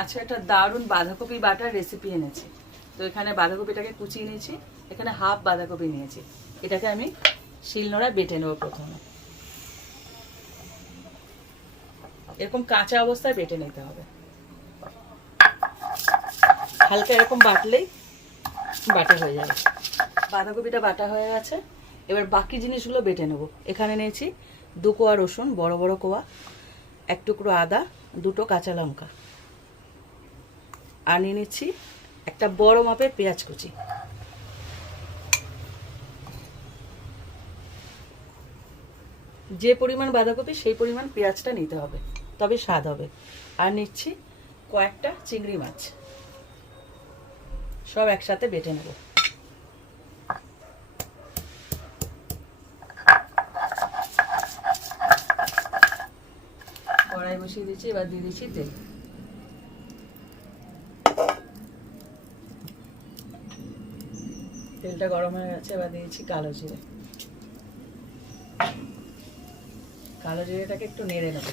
আচ্ছা, একটা দারুণ বাঁধাকপি বাটার রেসিপি এনেছি। তো এখানে বাঁধাকপিটাকে কুচিয়ে নিয়েছি, এখানে হাফ বাঁধাকপি নিয়েছি। এটাকে আমি শিলনোড়ায় বেটে নেবো। প্রথমে এরকম কাঁচা অবস্থায় বেটে নিতে হবে। হালকা এরকম বাটলেই বাটা হয়ে যাবে। বাঁধাকপিটা বাটা হয়ে গেছে, এবার বাকি জিনিসগুলো বেটে নেব। এখানে নিয়েছি 2 কোয়া রসুন, বড় বড় কোয়া, 1 টুকরো আদা, 2টো কাঁচা লঙ্কা, আর নিয়ে নিচ্ছি একটা বড় মাপের পেঁয়াজ কুচি। যে পরিমাণ বাঁধাকপি সেই পরিমাণ পেঁয়াজটা নিতে হবে, তবে স্বাদ হবে। আর নিচ্ছি কয়েকটা চিংড়ি মাছ, সব একসাথে বেটে নেব। কড়াই বসিয়ে দিচ্ছি, এবার দিয়ে দিচ্ছি তেল। তেলটা গরম হয়ে গেছে, এবার দিয়েছি কালো জিরে। কালো জিরেটাকে একটু নেড়ে নেব।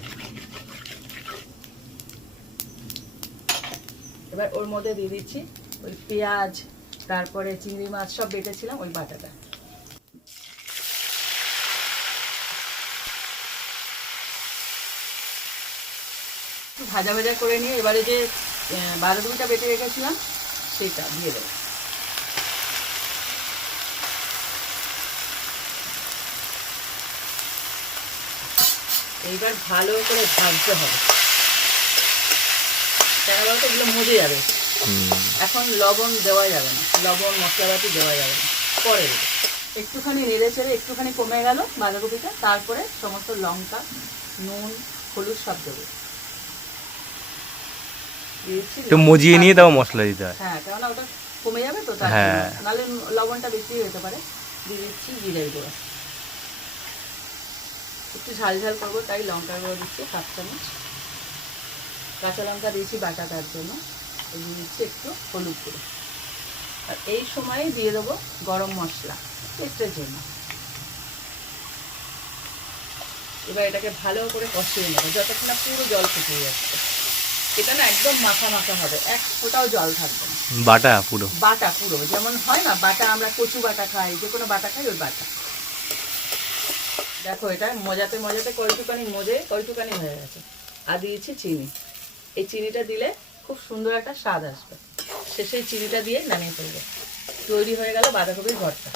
এবার ওর মধ্যে দিয়ে দিচ্ছি ওই পেঁয়াজ, তারপরে চিংড়ি মাছ সব বেটেছিলাম ওই বাটাটা। একটু ভাজা ভাজা করে নিয়ে এবারে যে বাঁধাকপিটা বেটে রেখেছিলাম সেটা দিয়ে দেবো। এইবার ভালো করে ভাজতে হবে, কেন বলতো এগুলো মজে যাবে। এখন লবণ দেওয়া যাবে না, লবণ মশলাপাতি দেওয়া যাবে না, পরে দেবে। একটুখানি নেড়ে চেড়ে একটুখানি কমে গেল বাঁধাকপিটা, তারপরে সমস্ত লঙ্কা, নুন, হলুদ সব দেবো। একটু মজিয়ে নিয়ে দাও মশলা দিতে হয়। হ্যাঁ, কেননা ওটা কমে যাবে তো, তার নাহলে লবণটা বেশি হতে পারে। দিয়ে দিচ্ছি জিরে গুঁড়ো, একটু ঝাল ঝাল করবো তাই লঙ্কার গুঁড়ো দিচ্ছি 1/2 চামচ। কাঁচা লঙ্কা দিয়েছি বাটা তার জন্য। দিয়ে দিচ্ছি একটু হলুদ গুঁড়ো, আর এই সময় দিয়ে দেবো গরম মশলা টেস্টের জন্য। এবার এটাকে ভালো করে কষিয়ে নেবো যতক্ষণ না পুরো জল শুকিয়ে যাচ্ছে। এটা না একদম মাখা মাখা হবে, এক ফোঁটাও জল থাকবে না। বাটা পুরো, বাটা পুরো, যেমন হয় না বাটা, আমরা কচু বাটা খাই, যে কোনো বাটা খাই, ওই বাটা। দেখো এটা মজাতে মজাতে কয়টুকানি কয়টুকানি হয়ে গেছে। আর দিয়েছি চিনি। এই চিনিটা দিলে খুব সুন্দর একটা স্বাদ আসবে। শেষে চিনিটা দিয়ে নামিয়ে ফেলবে। তৈরি হয়ে গেল বাঁধাকপির ভর্তা।